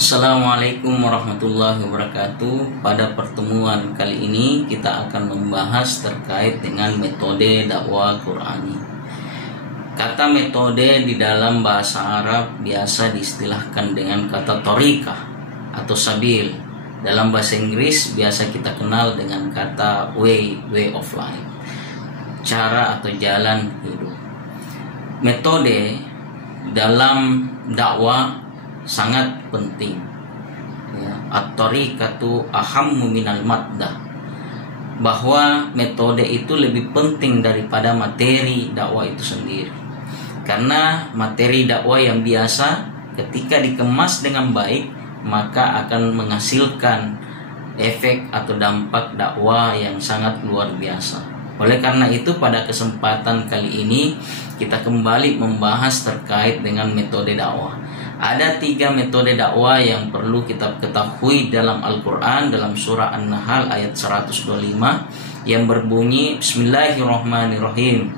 Assalamualaikum warahmatullahi wabarakatuh. Pada pertemuan kali ini kita akan membahas terkait dengan metode dakwah Qur'ani. Kata metode di dalam bahasa Arab biasa diistilahkan dengan kata thariqah atau sabil. Dalam bahasa Inggris biasa kita kenal dengan kata way of life, cara atau jalan hidup. Metode dalam dakwah sangat penting, ya. At-thariqatu ahammu minal maddah, bahwa metode itu lebih penting daripada materi dakwah itu sendiri. Karena materi dakwah yang biasa ketika dikemas dengan baik maka akan menghasilkan efek atau dampak dakwah yang sangat luar biasa. Oleh karena itu pada kesempatan kali ini kita kembali membahas terkait dengan metode dakwah. Ada 3 metode dakwah yang perlu kita ketahui dalam Al-Quran, dalam surah An-Nahl ayat 125 yang berbunyi Bismillahirrahmanirrahim.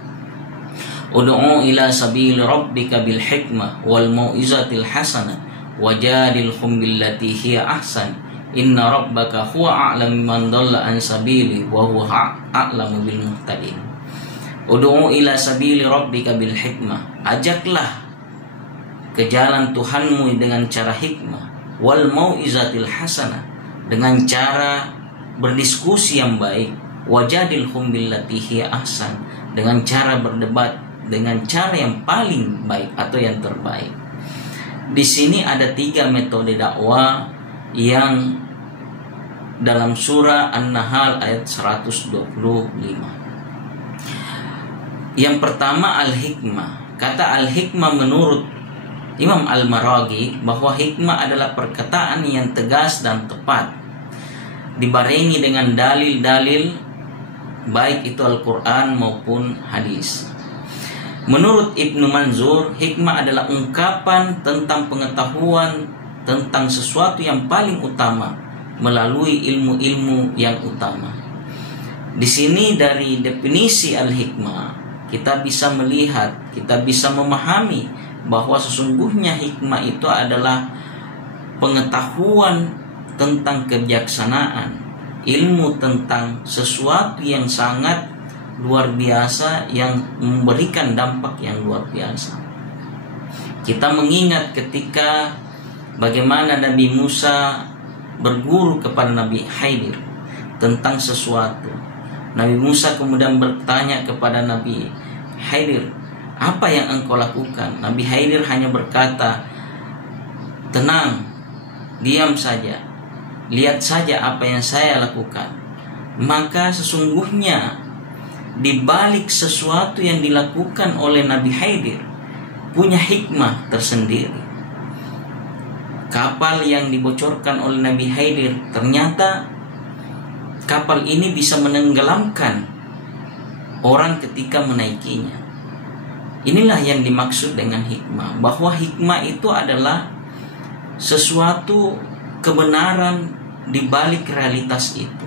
Ud'u ila sabili rabbika bil hikmah wal mau'izatil hasanah wajadilhum billati hiya ahsan inna rabbaka huwa a'lamu man dhalla an sabili wa huwa a'lamu bil muhtadin. Ud'u ila sabili rabbika bil hikmah, ajaklah ke jalan Tuhanmu dengan cara hikmah, wal mau'izatil hasanah, dengan cara berdiskusi yang baik, wajadilhum billati hiya ahsan, dengan cara berdebat dengan cara yang paling baik atau yang terbaik. Di sini ada 3 metode dakwah yang dalam surah An-Nahl ayat 125. Yang pertama al-hikmah. Kata al-hikmah menurut Imam Al-Maraghi bahwa hikmah adalah perkataan yang tegas dan tepat, dibarengi dengan dalil-dalil baik itu Al-Quran maupun hadis. Menurut Ibnu Manzur, hikmah adalah ungkapan tentang pengetahuan tentang sesuatu yang paling utama melalui ilmu-ilmu yang utama. Di sini dari definisi al-hikmah kita bisa melihat, kita bisa memahami bahwa sesungguhnya hikmah itu adalah pengetahuan tentang kebijaksanaan, ilmu tentang sesuatu yang sangat luar biasa yang memberikan dampak yang luar biasa. Kita mengingat ketika bagaimana Nabi Musa berguru kepada Nabi Khidir tentang sesuatu. Nabi Musa kemudian bertanya kepada Nabi Khidir, apa yang engkau lakukan? Nabi Khidir hanya berkata, tenang, diam saja, lihat saja apa yang saya lakukan. Maka sesungguhnya di balik sesuatu yang dilakukan oleh Nabi Khidir punya hikmah tersendiri. Kapal yang dibocorkan oleh Nabi Khidir, ternyata kapal ini bisa menenggelamkan orang ketika menaikinya. Inilah yang dimaksud dengan hikmah, bahwa hikmah itu adalah sesuatu kebenaran di balik realitas itu.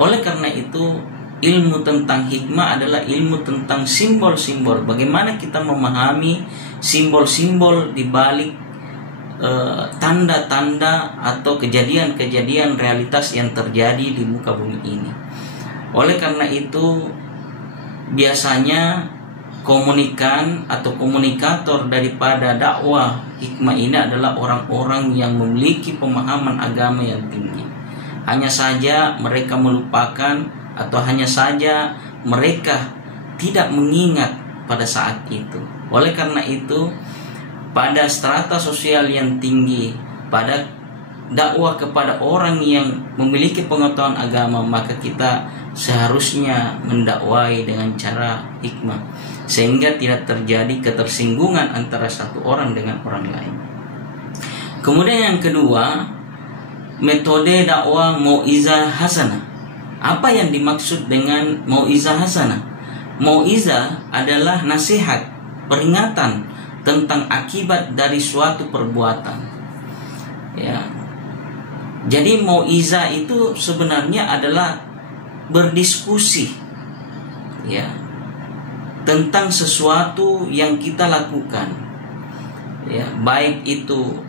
Oleh karena itu, ilmu tentang hikmah adalah ilmu tentang simbol-simbol. Bagaimana kita memahami simbol-simbol di balik tanda-tanda atau kejadian-kejadian realitas yang terjadi di muka bumi ini. Oleh karena itu, biasanya komunikan atau komunikator daripada dakwah hikmah ini adalah orang-orang yang memiliki pemahaman agama yang tinggi. Hanya saja mereka melupakan atau hanya saja mereka tidak mengingat pada saat itu. Oleh karena itu, pada strata sosial yang tinggi, pada dakwah kepada orang yang memiliki pengetahuan agama, maka kita seharusnya mendakwai dengan cara hikmah, sehingga tidak terjadi ketersinggungan antara satu orang dengan orang lain. Kemudian yang kedua, metode dakwah mau'izah hasanah. Apa yang dimaksud dengan mau'izah hasanah? Mau'izah adalah nasihat, peringatan tentang akibat dari suatu perbuatan. Ya. Jadi mau'izah itu sebenarnya adalah berdiskusi, ya, tentang sesuatu yang kita lakukan, ya, baik itu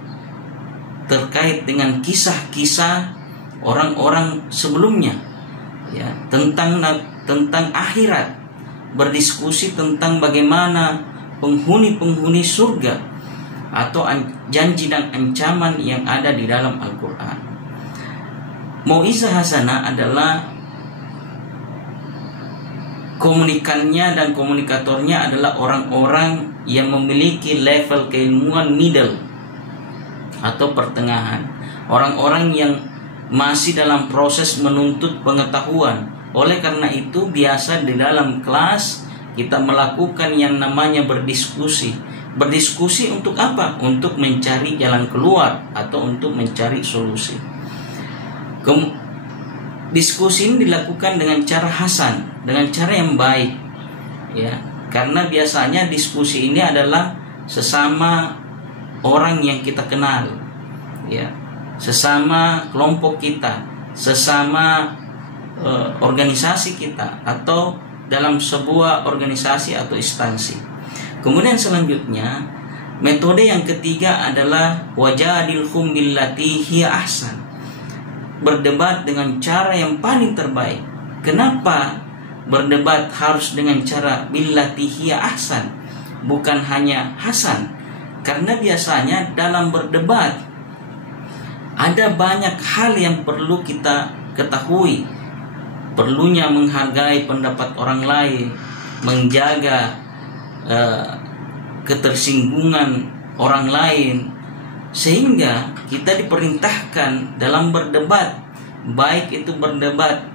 terkait dengan kisah-kisah orang-orang sebelumnya, ya, tentang akhirat, berdiskusi tentang bagaimana penghuni surga atau janji dan ancaman yang ada di dalam Al-Quran. Mau'izah hasanah adalah komunikannya dan komunikatornya adalah orang-orang yang memiliki level keilmuan middle atau pertengahan, orang-orang yang masih dalam proses menuntut pengetahuan. Oleh karena itu biasa di dalam kelas kita melakukan yang namanya berdiskusi. Berdiskusi untuk apa? Untuk mencari jalan keluar atau untuk mencari solusi. Diskusi ini dilakukan dengan cara hasan, dengan cara yang baik, ya. Karena biasanya diskusi ini adalah sesama orang yang kita kenal, ya, sesama kelompok kita, sesama organisasi kita, atau dalam sebuah organisasi atau instansi. Kemudian selanjutnya, metode yang ketiga adalah wajadilhum billati hiya ahsan. Berdebat dengan cara yang paling terbaik. Kenapa berdebat harus dengan cara billati hiya ahsan, bukan hanya hasan? Karena biasanya dalam berdebat ada banyak hal yang perlu kita ketahui. Perlunya menghargai pendapat orang lain, menjaga ketersinggungan orang lain, sehingga kita diperintahkan dalam berdebat, baik itu berdebat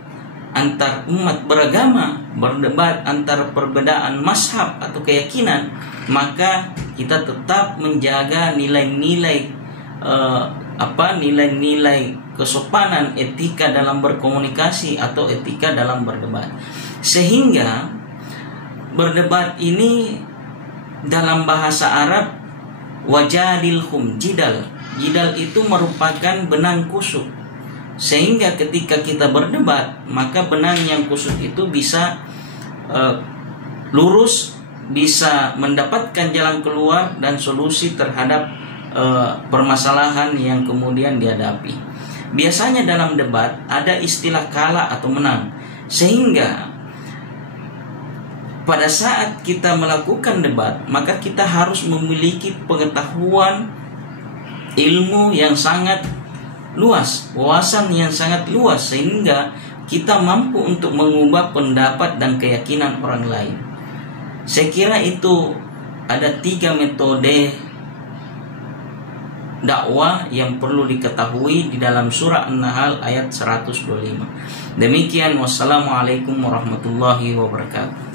antar umat beragama, berdebat antar perbedaan mazhab atau keyakinan, maka kita tetap menjaga nilai-nilai nilai-nilai kesopanan, etika dalam berkomunikasi atau etika dalam berdebat. Sehingga berdebat ini dalam bahasa Arab wajadilhum, jidal itu merupakan benang kusut. Sehingga ketika kita berdebat, maka benang yang kusut itu bisa lurus, bisa mendapatkan jalan keluar dan solusi terhadap permasalahan yang kemudian dihadapi. Biasanya dalam debat ada istilah kalah atau menang, sehingga pada saat kita melakukan debat, maka kita harus memiliki pengetahuan, ilmu yang sangat luas, wawasan yang sangat luas, sehingga kita mampu untuk mengubah pendapat dan keyakinan orang lain. Saya kira itu ada 3 metode dakwah yang perlu diketahui di dalam surah An-Nahl ayat 125. Demikian, wassalamualaikum warahmatullahi wabarakatuh.